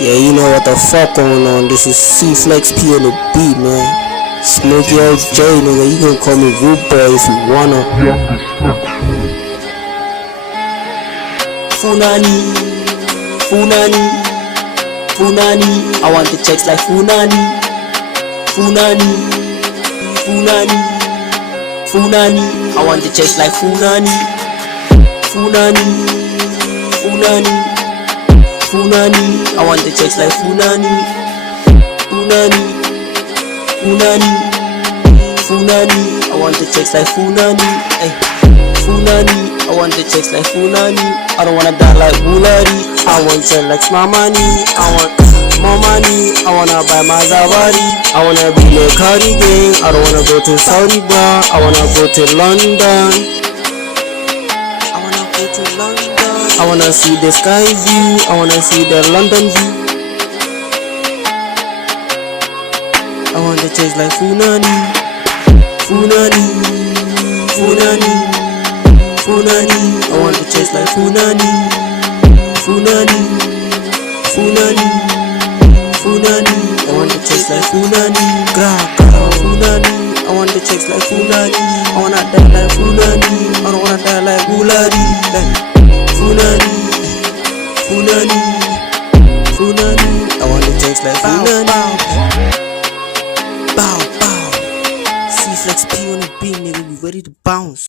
Yeah, you know what the fuck going on. This is C-Flex P on the beat, man. Smokey J, nigga. You can call me Root Boy if you wanna. Funani, Funani, Funani. I want the checks like Funani, Funani, Funani, Funani. I want the checks like Funani, Funani, Funani. Funani, I want the checks like Funani, Funani, Funani, Funani, I want the checks like Funani, ay, Funani, I want the checks like Funani. I don't wanna die like Bulari. I want to like my money. I want more money. I wanna buy my Zawadi. I wanna be like Cardi gang. I don't wanna go to Saudi bar. I wanna go to London. I wanna go to London. I wanna see the sky view, I wanna see the London view. I want the chase like Funani, Funani, Funani, Funani. I want the chase like Funani, Funani, Funani, Funani. I want the chase like Funani, Funani. I want the chase like Funani. I wanna die like Funani. I don't wanna die like Bulari. Funani, Funani, Funani. I want the checks like Funani. Bow, bow. C-Flex P on the beat, nigga. We ready to bounce.